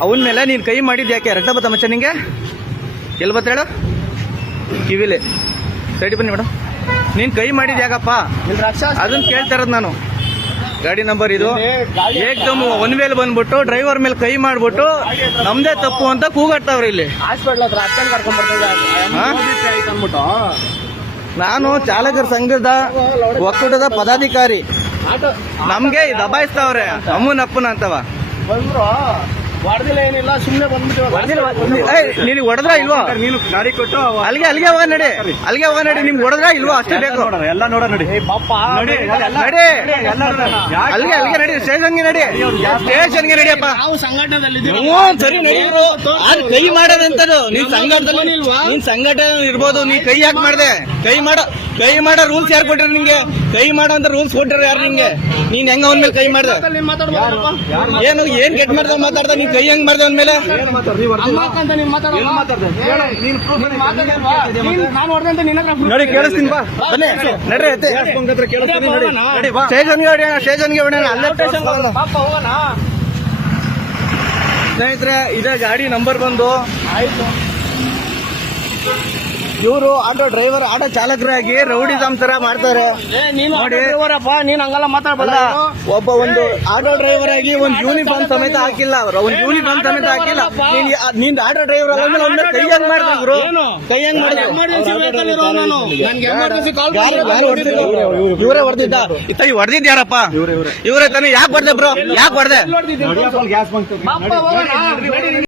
ಅವನ ಮೇಲೆ ನೀನು ಕೈ ಮಾಡಿದ್ದು ಯಾಕೆ? ರಕ್ತ ಬತ್ತ ಮಚ್ಚ ನಿಂಗೆ? ಎಲ್ಲಿ ಬತ್ತ ಹೇಳು? ಕಿವಿಲೆ. ಸೈಡ್ ಬನ್ನಿ ಮೇಡಮ್ ನೀನು ಕೈ ಮಾಡಿದ್ದು ಯಾಕಪ್ಪ? ಅದನ್ನ ಕೇಳ್ತಾ ಇರೋದು ನಾನು. ಗಾಡಿ ನಂಬರ್ ಇದು. ಏಕ್ದಮ್ ಒನ್ ವೇಲ್ ಬಂದ್ಬಿಟ್ಟು ಡ್ರೈವರ್ ಮೇಲೆ ಕೈ ಮಾಡ್ಬಿಟ್ಟು ನಮ್ದೇ ತಪ್ಪು ಅಂತ ಕೂಗಾಡ್ತಾವ್ರ ಇಲ್ಲಿ. ನಾನು ಚಾಲಕರ ಸಂಘದ ಒಕ್ಕೂಟದ ಪದಾಧಿಕಾರಿ. ನಮ್ಗೆ ದಬಾಯಿಸ್ತಾವ್ರೆ. ಅಮ್ಮನ ಅಪ್ಪನ ಅಂತವ. ಬಂದ್ರು. ಹೊಡೆದಿಲ್ಲ ಏನಿಲ್ಲ ಸುಮ್ನೆ ಬಂದ್ಬಿಟ್ಟು ನಿನಗೆ ಹೊಡೆದ್ರ ಇಲ್ವಾ? ನೀನು ಗಾಡಿ ಕೊಟ್ಟು ಅಲ್ಲಿಗೆ ಅಲ್ಲಿಗೆ ಹೋಗ ನಡಿ. ಅಲ್ಲಿಗೆ ಹೋಗ ನಡಿ. ನಿಮ್ಗೆ ಹೊಡೆದ್ರ ಇಲ್ವೋ? ಅಷ್ಟೇ ಬೇಕು. ನೋಡೋಣ, ಎಲ್ಲ ನೋಡ. ನೋಡಿ ಬಾಪ ನಡಿ, ಎಲ್ಲ- ನಡಿ? ಅಲ್ಲಿಗೆ ಅಲ್ಲಿಗೆ ನಡಿ. ಸ್ಟೇಷನ್ಗೆ ನಡಿ. ಸ್ಟೇಷನ್ಗೆ ನಡಿಯಪ್ಪ. ನಾವು ಸಂಘಟನೆದಲ್ಲಿ ಸರಿ ನಡೀರು ಅದು ಕೈ ಮಾಡೋದಂತದು ನೀನ್ ಸಂಘಟನೆ ನೀನ್ ಸಂಘಟನೆ ಇರ್ಬೋದು. ನೀ ಕೈ ಯಾಕೆ ಮಾಡ್ದೆ? ಕೈ ಮಾಡೋ ಕೈ ಮಾಡೋ ರೂಲ್ಸ್ ಯಾರು ಕೊಟ್ಟಿರ ನಿಂಗೆ? ಕೈ ಮಾಡೋ ಅಂತ ರೂಲ್ಸ್ ಕೊಟ್ಟಿರ ಯಾರು ನಿಂಗೆ? ನೀನ್ ಹೆಂಗ ಅವನ ಮೇಲೆ ಕೈ ಮಾಡ್ದೆ? ಏನು ಏನ್ ಕೆಟ್ಟ ಮಾಡ್ದ ಮಾತಾಡ್ದ? ನೀನ್ ಕೈ ಹೆಂಗ್ ಮಾಡಿದೆ ಅಂದ್ಮೇಲೆ ನೋಡಿ ಕೇಳಿಸ್ತೀನಿ ಬಾ. ಬನ್ನಿ. ನಡ್ರಿ ಹೊಡೆಯೋಣ ಹೊಡೆಯೋಣ ಅಲ್ಲೇ ಪಾಪ ಹೋಗೋಣ ಸ್ನೇಹಿತರೆ ಇದೇ ಗಾಡಿ ನಂಬರ್ ಬಂದು. ಆಯ್ತು. ಇವರು ಆಟೋ ಡ್ರೈವರ್ ಆಟೋ ಚಾಲಕರಾಗಿ ರೌಡಿಸಮ್ ತರ ಮಾಡ್ತಾರೆ. ನೀನು ಹಂಗಲ್ಲ ಮಾತಾಡಬಲ್ಲ ಒಬ್ಬ ಒಂದು ಆಟೋ ಡ್ರೈವರ್ ಆಗಿ ಒಂದು ಯೂನಿಫಾರ್ಮ್ ಸಮೇತ ಹಾಕಿಲ್ಲ ಅವರು. ಒಂದು ಯೂನಿಫಾರ್ಮ್ ಸಮೇತ ಹಾಕಿಲ್ಲ. ನೀನ್ ಆಟೋ ಡ್ರೈವರ್ ಆದ್ಮೇಲೆ ಕೈ ಹೆಂಗ್ ಮಾಡಿದ್ರು ಏನು? ಕೈ ಹೆಂಗ್ ಮಾಡಿದ್ರು ಇವರೇ. ಹೊಡೆದಿದ್ದ? ಇತ್ತ ಹೊಡೆದಿದ್ದ ಯಾರಪ್ಪ? ಇವರೇ ತಾನೇ? ಯಾಕೆ ಹೊಡೆದೆ ಬ್ರೋ? ಯಾಕೆ ಹೊಡೆದೆ?